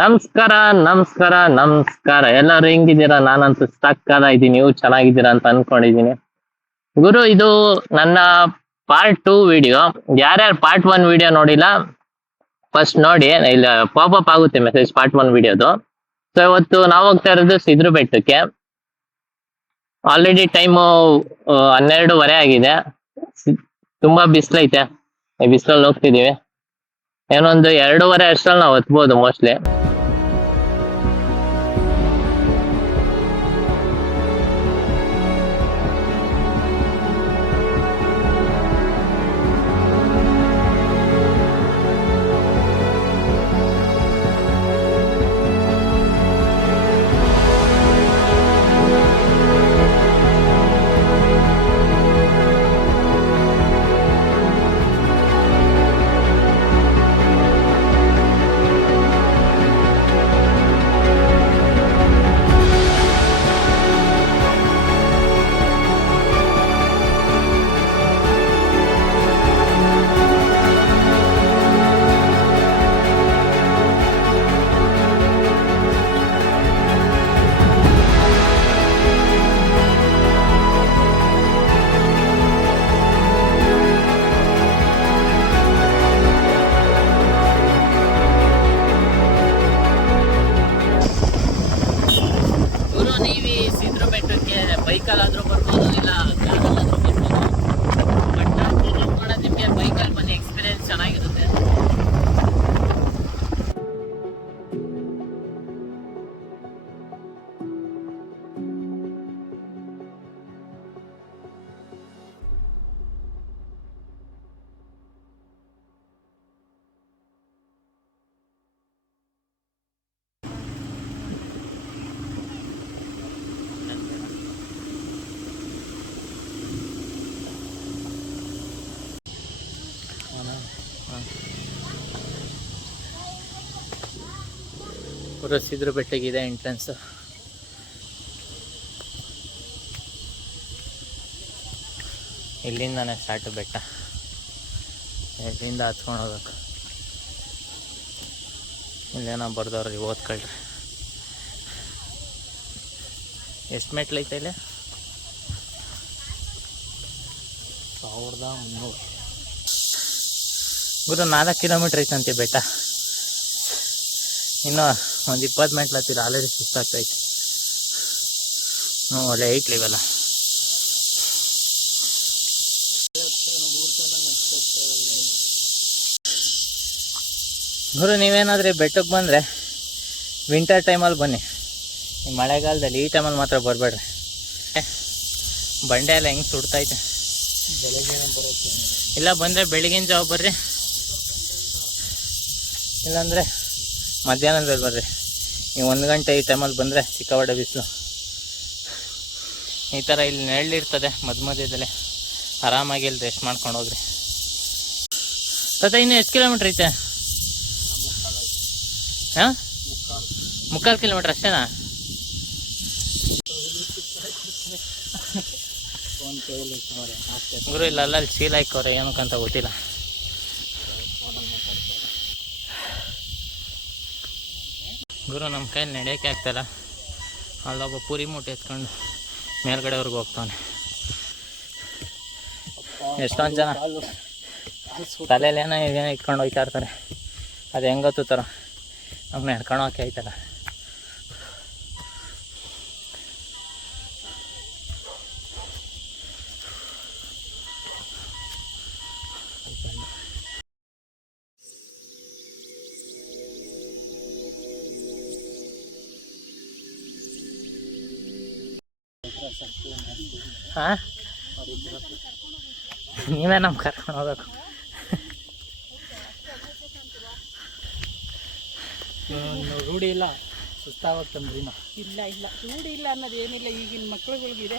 ನಮಸ್ಕಾರ ನಮಸ್ಕಾರ ನಮಸ್ಕಾರ. ಎಲ್ಲರೂ ಹೆಂಗಿದ್ದೀರಾ? ನಾನಂತೂ ಸಕ್ಕದ ಇದ್ದೀನಿ. ನೀವು ಚೆನ್ನಾಗಿದ್ದೀರಾ ಅಂತ ಅನ್ಕೊಂಡಿದ್ದೀನಿ. ಗುರು, ಇದು ನನ್ನ ಪಾರ್ಟ್ 2 ವಿಡಿಯೋ. ಯಾರ್ಯಾರು ಪಾರ್ಟ್ 1 ವಿಡಿಯೋ ನೋಡಿಲ್ಲ ಫಸ್ಟ್ ನೋಡಿ, ಇಲ್ಲ ಪಾಪಪ್ ಆಗುತ್ತೆ ಮೆಸೇಜ್ ಪಾರ್ಟ್ 1 ವಿಡಿಯೋದು. ಸೊ ಇವತ್ತು ನಾವು ಹೋಗ್ತಾ ಇರೋದು ಸಿದ್ರು ಬೆಟ್ಟಕ್ಕೆ. ಆಲ್ರೆಡಿ ಟೈಮು 12:30 ಆಗಿದೆ. ತುಂಬಾ ಬಿಸಿಲೈತೆ. ಈ ಬಿಸಿಲಲ್ಲಿ ಹೋಗ್ತಿದೀವಿ. ಏನೊಂದು 2:30 ಅಷ್ಟರಲ್ಲಿ ನಾವು ಹತ್ಬೋದು ಮೋಸ್ಟ್ಲಿ. ಬೈಕಲ್ಲಾದ್ರೂ ಬರ್ಬೋದು, ಇಲ್ಲ ಕಾರಲ್ಲಾದ್ರೂ ಬರ್ಬೋದು. ಬಟ್ ಮಾಡೋದು ನಿಮಗೆ ಬೈಕಲ್ಲಿ ಬನ್ನಿ, ಎಕ್ಸ್ಪೀರಿಯನ್ಸ್ ಚೆನ್ನಾಗಿರುತ್ತೆ. ಸಿದ್ರು ಬೆಟ್ಟಗಿದೆ ಎಂಟ್ರೆನ್ಸ್. ಇಲ್ಲಿಂದಾನೆ ಸ್ಟಾರ್ಟ್ ಬೆಟ್ಟ. ಇಲ್ಲಿಂದ ಹತ್ಕೊಂಡು ಹೋಗ್ಬೇಕು. ಇಲ್ಲೇನೋ ಬರ್ದವ್ರಿ, ಓದ್ಕೊಳ್ರಿ. ಎಷ್ಟು ಮೆಟ್ಲೈತೆ ಇಲ್ಲಿ? 1300. ಗುರು 4 ಕಿಲೋಮೀಟ್ರ್ ಐತಂತೆ ಬೆಟ್ಟ. ಇನ್ನು ಒಂದು 20 ಮೆಟ್ಲು ಹತ್ತಿರ. ಆಲ್ರೆಡಿ ಸುಸ್ತಾಗ್ತೈತೆ. ಒಳ್ಳೆ ಐಟ್ಲಿ ಇವೆಲ್ಲ. ಗುರು, ನೀವೇನಾದ್ರೂ ಬೆಟ್ಟಕ್ಕೆ ಬಂದರೆ ವಿಂಟರ್ ಟೈಮಲ್ಲಿ ಬನ್ನಿ. ಈ ಮಳೆಗಾಲದಲ್ಲಿ ಈ ಟೈಮಲ್ಲಿ ಮಾತ್ರ ಬರಬೇಡ್ರಿ. ಬಂಡೆ ಎಲ್ಲ ಹೆಂಗೆ ಸುಡ್ತೈತೆ. ಇಲ್ಲ ಬಂದರೆ ಬೆಳಗಿನ ಜಾವ ಬರ್ರಿ, ಇಲ್ಲಾಂದರೆ ಮಧ್ಯಾಹ್ನದಲ್ಲಿ ಬರ್ರಿ. ಈ 1 ಗಂಟೆ ಈ ಟೈಮಲ್ಲಿ ಬಂದರೆ ಸಿಕ್ಕಾಪಟ್ಟೆ ಬಿಸಿಲು. ಈ ಥರ ಇಲ್ಲಿ ನೆರಳಿರ್ತದೆ ಮಧ್ಯದಲ್ಲಿ. ಆರಾಮಾಗಿ ಇಲ್ಲಿ ರೆಸ್ಟ್ ಮಾಡ್ಕೊಂಡು ಹೋಗ್ರಿ. ಇನ್ನು ಎಷ್ಟು ಕಿಲೋಮೀಟ್ರ್ ಐತೆ? ಹಾಂ, 3/4 ಕಿಲೋಮೀಟ್ರ್ ಅಷ್ಟೇನಾ? ಗುರು, ಇಲ್ಲೆಲ್ಲ ಚೀಲ ಹಾಕವ್ರೆ, ಏನಕ್ಕಂತ ಗೊತ್ತಿಲ್ಲ. ಗುರು, ನಮ್ಮ ಕೈಯಲ್ಲಿ ನಡೆಯೋಕ್ಕೆ ಆಗ್ತಾಯಿಲ್ಲ. ಅಲ್ಲೊಬ್ಬ ಪೂರಿ ಮೂಟೆ ಎತ್ಕೊಂಡು ಮೇಲ್ಗಡೆವರೆಗೂ ಹೋಗ್ತಾನೆ. ಎಷ್ಟೊಂದು ಜನ ತಲೆಯಲ್ಲಿ ಏನೋ ಇಟ್ಕೊಂಡು ಹೋಗ್ತಾ ಇರ್ತಾರೆ. ಅದು ಹೆಂಗೆ ಗೊತ್ತಾರ, ನಮ್ಮನ್ನ ನಡ್ಕೊಂಡು ಹೋಗಕ್ಕೆ ಆಯ್ತಲ್ಲ. ಹಾಂ, ನೀವೇ ನಮ್ಮ ಕರ್ಕೊಂಡು ಹೋಗ್ಬೇಕು. ರೂಢಿ ಇಲ್ಲ, ಸುಸ್ತಾಗುತ್ತೆ. ಇಲ್ಲ ಇಲ್ಲ ರೂಢಿ ಇಲ್ಲ ಅನ್ನೋದು ಏನಿಲ್ಲ, ಈಗಿನ ಮಕ್ಳುಗಳಿಗಿದೆ.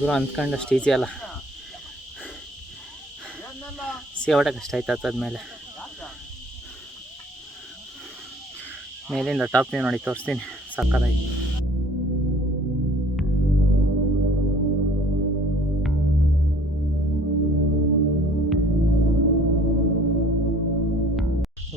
ಗುರು, ಅಂದ್ಕೊಂಡಷ್ಟು ಈಸಿ ಅಲ್ಲ. ಸಿಗೋಟ ಕಷ್ಟ ಆಯ್ತು. ಅದಾದ್ಮೇಲೆ ಮೇಲಿಂದ ಟಾಪ್ ವ್ಯೂ ನೋಡಿ ತೋರಿಸ್ತೀನಿ, ಸಕ್ಕತ್ತಾಗಿ.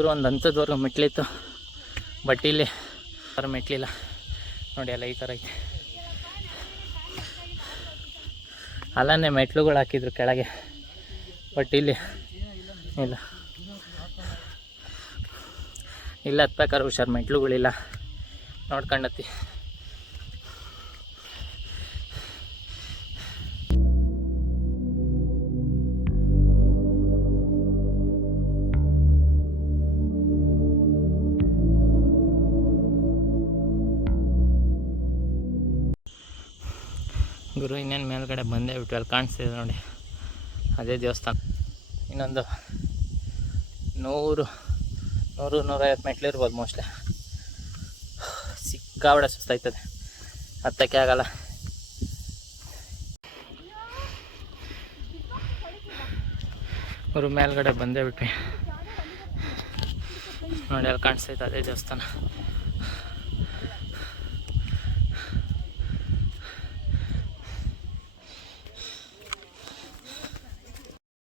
ಗುರು ಒಂದು ಹಂತದವರೆಗೂ ಮೆಟ್ಲಿತ್ತು, ಬಟ್ ಇಲ್ಲಿ ಮೆಟ್ಲಿಲ್ಲ ನೋಡಿ, ಎಲ್ಲ ಈ ಥರ ಐತೆ. ಅಲ್ಲೇ ಮೆಟ್ಲುಗಳು ಹಾಕಿದ್ರು ಕೆಳಗೆ, ಬಟ್ ಇಲ್ಲಿ ಇಲ್ಲ. ಇಲ್ಲ ಹತ್ಬೇಕಾದ್ರೆ ಹುಷಾರು, ಮೆಟ್ಲುಗಳಿಲ್ಲ, ನೋಡ್ಕೊಂಡತ್ತಿ. ಗುರು ಇನ್ನೇನು ಮೇಲ್ಗಡೆ ಬಂದೇ ಬಿಟ್ಟು ಅಲ್ಲಿ ಕಾಣಿಸ್ತಿದೆ ನೋಡಿ, ಅದೇ ದೇವಸ್ಥಾನ. ಇನ್ನೊಂದು 100-150 ಮೆಟ್ಲಿರ್ಬೋದು ಮೋಸ್ಟ್ಲಿ. ಸಿಕ್ಕಾಬಡೆ ಸುಸ್ತಾಯ್ತದೆ, ಹತ್ತಕ್ಕೆ ಆಗಲ್ಲ. ಗುರು ಮೇಲ್ಗಡೆ ಬಂದೇ ಬಿಟ್ವಿ ನೋಡಿ, ಅಲ್ಲಿ ಕಾಣಿಸ್ತೈತೆ ಅದೇ ದೇವಸ್ಥಾನ.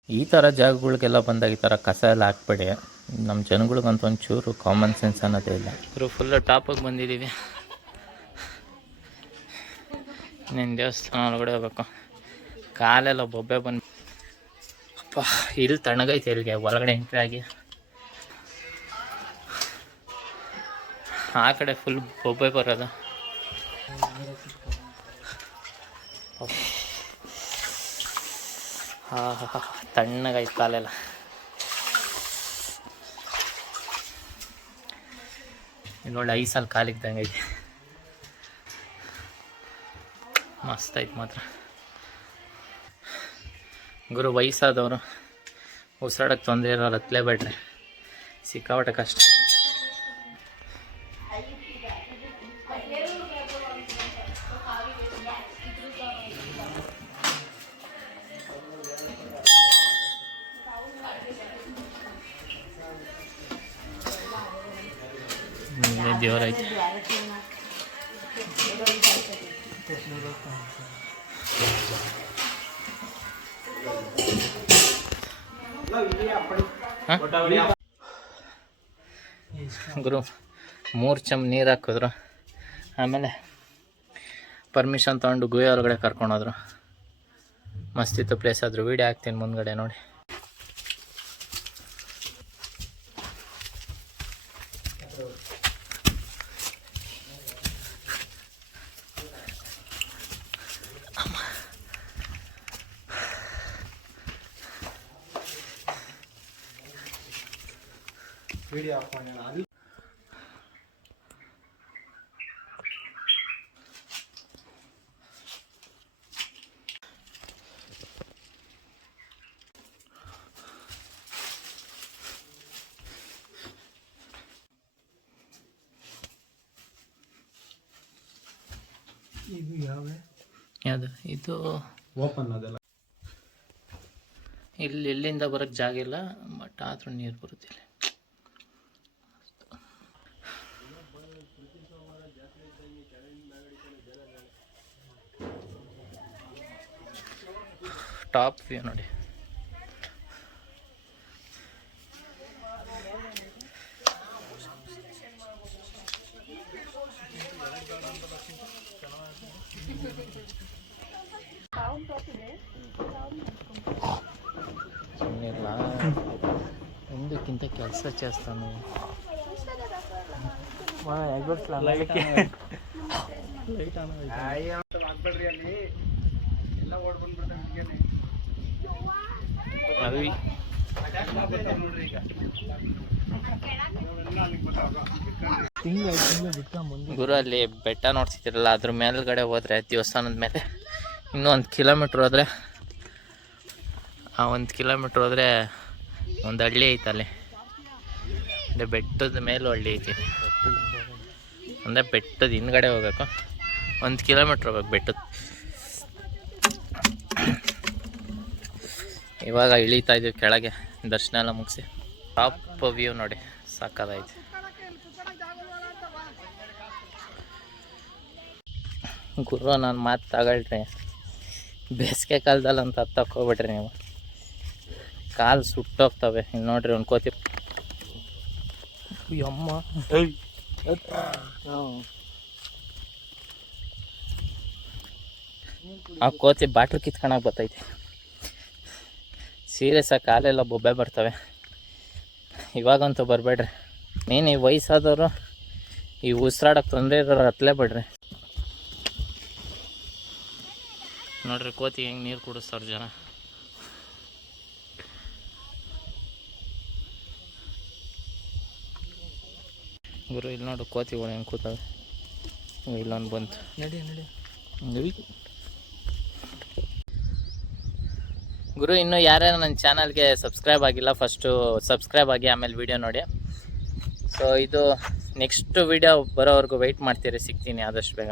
ಈ ಥರ ಜಾಗಗಳಿಗೆಲ್ಲ ಬಂದಾಗ ಈ ಥರ ಕಸ ಎಲ್ಲ ಹಾಕ್ಬೇಡಿ. ನಮ್ಮ ಜನಗಳಿಗಂತೂ ಒಂಚೂರು ಕಾಮನ್ ಸೆನ್ಸ್ ಅನ್ನೋದೇ ಇಲ್ಲ. ಇವರು ಫುಲ್ಲು ಟಾಪಿಗೆ ಬಂದಿದ್ದೀವಿ. ಇನ್ನೇನು ದೇವಸ್ಥಾನ ಒಳಗಡೆ ಹೋಗ್ಬೇಕು. ಕಾಲೆಲ್ಲ ಬೊಬ್ಬೆ ಬಂದು ಅಪ್ಪ, ಇಲ್ಲಿ ತಣ್ಣಗೈತೆ. ಇಲ್ಲಿಗೆ ಒಳಗಡೆ ಎಂಟ್ರಿ ಆಗಿ ಆ ಕಡೆ ಫುಲ್ ಬೊಬ್ಬೆ ಬರೋದು. ಹಾಂ ತಣ್ಣಗಾಯ್ತು ಕಾಲೆಲ್ಲ. ಇನ್ನೊಳ್ಳೆ ಐಸಲ್ಲಿ ಕಾಲಿದ್ದಂಗೆ ಐತೆ, ಮಸ್ತ್ ಐತೆ ಮಾತ್ರ. ಗುರು ವಯಸ್ಸಾದವರು ಉಸಿರಾಡೋಕ್ಕೆ ತೊಂದರೆ ಇರೋರು ಹತ್ತಲೇಬೇಡ್ರಿ, ಸಿಕ್ಕಾಪಟ್ಟೆ ಕಷ್ಟ. ದೇವರೈತೆ. ಗುರು 3 ಚಮ್ ನೀರು ಹಾಕಿದ್ರು, ಆಮೇಲೆ ಪರ್ಮಿಷನ್ ತೊಗೊಂಡು ಗುಹೆ ಒಳಗಡೆ ಕರ್ಕೊಂಡೋದ್ರು. ಮಸ್ತಿತ್ತು ಪ್ಲೇಸ್. ಆದರೂ ವೀಡಿಯೋ ಹಾಕ್ತೀನಿ ಮುಂದ್ಗಡೆ ನೋಡಿ. ವಿಡಿಯೋ ಆಫ್ ಮಾಡೋಣ. ಅಲ್ಲಿ ಇದು ಯಾವುದು ಇದು ಓಪನ್ ಅದೆಲ್ಲ. ಇಲ್ಲಿಂದ ಬರೋಕ್ಕೆ ಜಾಗ ಇಲ್ಲ, ಬಟ್ ಆದ್ರೂ ನೀರು ಬರುತ್ತೆ ಇಲ್ಲಿ. ಟಾಪ್ ವ್ಯೂ ನೋಡಿ. ఎందుకింత ಕೆಲಸ చేస్తాను అవి ಗುರು ಅಲ್ಲಿ ಬೆಟ್ಟ ನೋಡ್ತಿದ್ದೀರಲ್ಲ, ಅದ್ರ ಮೇಲ್ಗಡೆ ಹೋದ್ರೆ ದೇವಸ್ಥಾನದ ಮೇಲೆ ಇನ್ನೂ 1 ಕಿಲೋಮೀಟ್ರ್ ಹೋದ್ರೆ, ಆ 1 ಕಿಲೋಮೀಟ್ರ್ ಹೋದ್ರೆ ಒಂದು ಹಳ್ಳಿ ಐತಲ್ಲಿ. ಅಂದರೆ ಬೆಟ್ಟದ ಮೇಲೂ ಹಳ್ಳಿ ಐತಿ. ಅಂದರೆ ಬೆಟ್ಟದ ಹಿಂದ್ಗಡೆ ಹೋಗ್ಬೇಕು, 1 ಕಿಲೋಮೀಟ್ರ್ ಹೋಗ್ಬೇಕು ಬೆಟ್ಟದ. ಇವಾಗ ಇಳೀತಾ ಇದ್ದೀವಿ ಕೆಳಗೆ, ದರ್ಶನ ಎಲ್ಲ ಮುಗಿಸಿ. ಟಾಪ್ ವ್ಯೂ ನೋಡಿ, ಸಾಕಾಗೈತೆ. ಗುರು ನಾನು ಮಾತು ತಗೊಳ್ರಿ, ಬೇಸಿಗೆ ಕಾಲದಲ್ಲಿ ಅಂತ ಹತ್ತಕ್ಕೆ ಹೋಗ್ಬಿಟ್ರಿ ನೀವು, ಕಾಲು ಸುಟ್ಟೋಗ್ತವೆ. ಇನ್ನು ನೋಡ್ರಿ ಒಂದು ಕೋತಿ ಅಮ್ಮ ಆ ಕೋತಿ ಬಾಟ್ಲು ಕಿತ್ಕೊಳಕ್ ಬರ್ತೈತೆ. ಸೀರಿಯಸ್ ಆಗಿ ಕಾಲೆಲ್ಲ ಬೊಬ್ಬೆ ಬರ್ತವೆ. ಇವಾಗಂತೂ ಬರಬೇಡ್ರಿ. ನೀನು ಈ ವಯಸ್ಸಾದವರು ಈ ಉಸಿರಾಡಕ್ಕೆ ತೊಂದರೆ ಇರೋರು ಹತ್ತಲೇಬೇಡ್ರಿ. ನೋಡ್ರಿ ಕೋತಿ ಹೆಂಗೆ ನೀರು ಕುಡಿಸ್ತಾರ ಜನ. ಗುರು ಇಲ್ಲಿ ನೋಡು ಕೋತಿಗಳು ಹೆಂಗೆ ಕೂತವೆ. ಇಲ್ಲೊಂದು ಬಂತು. ನಡಿ ಗುರು. ಇನ್ನು ಯಾರ್ಯಾರು ನನ್ನ ಚಾನಲ್ಗೆ ಸಬ್ಸ್ಕ್ರೈಬ್ ಆಗಿಲ್ಲ ಫಸ್ಟು ಸಬ್ಸ್ಕ್ರೈಬ್ ಆಗಿ ಆಮೇಲೆ ವಿಡಿಯೋ ನೋಡಿ. ಸೊ ಇದು ನೆಕ್ಸ್ಟ್ ವಿಡಿಯೋ ಬರೋವರೆಗೂ ವೆಯ್ಟ್ ಮಾಡ್ತೀರಿ. ಸಿಗ್ತೀನಿ ಆದಷ್ಟು ಬೇಗ.